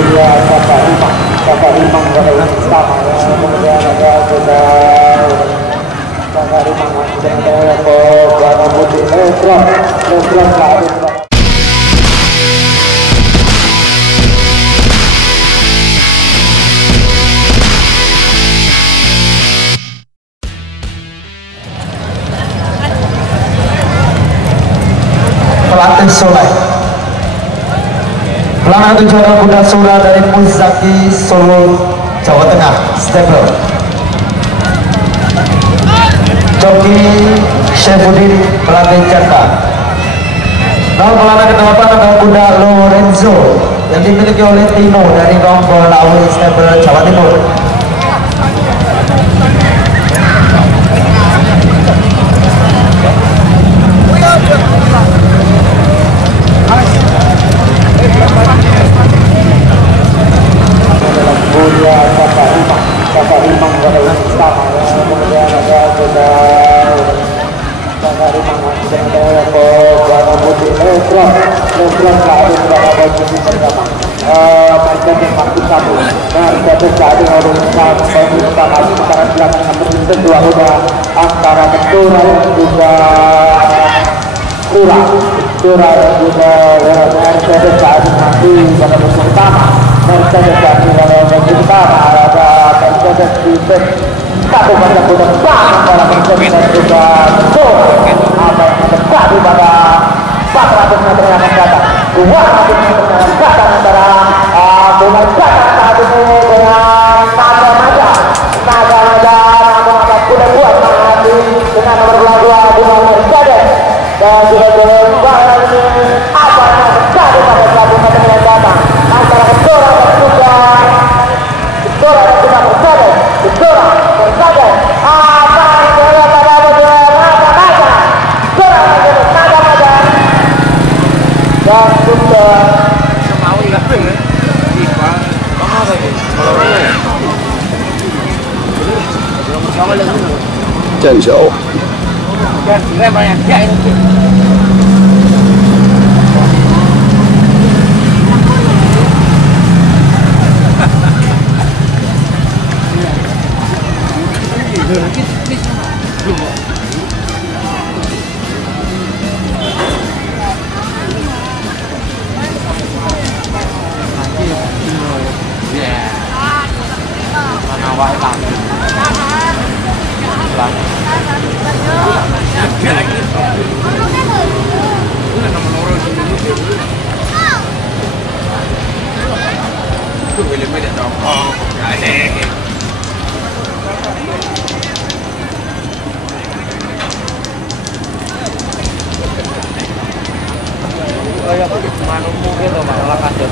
Mulia Kakak Imam pada utama ya, kemudian ada kuda Kakak Imam dan ada warna putih Lesron Karim. Pelatih Soleh pelanggan juara kuda Sura dari Muzaki Solo Jawa Tengah stable joki Syefudin pelatih Jakarta. Nomor pelana ke-8 ada kuda Lorenzo yang dimiliki oleh Tino dari Rombol Lawi stable Jawa Timur. Mulia Kakak Imam pada utama ya, kemudian ada kuda Kakak Imam dan ada warna putih Lesron Karim pada baju pertama. Mercedes masih satu, Mercedes jadi orang utama sementara belakang nomor 2 udah antara Ketura dan juga Kura dan juga Mercedes jadi masih pada baju utama. Mercedes jadi pada baju utama ada Mercedes di satu pada kuda belakang pada Mercedes dan juga Ketura apa yang terjadi pada 400 meter yang akan datang 200 meter yang akan datang antara Bunga Jatah saat ini dengan Naga Maja kuda buat menghadapi dengan nomor 2 Bunga Mercedes dan juga Bunga ini apa yang terjadi pada 100 meter yang datang antara Ketura dan juga Mercedes Mercedes apa yang terjadi pada Naga Maja dan juga Chân số Manu mungkin atau malah kasih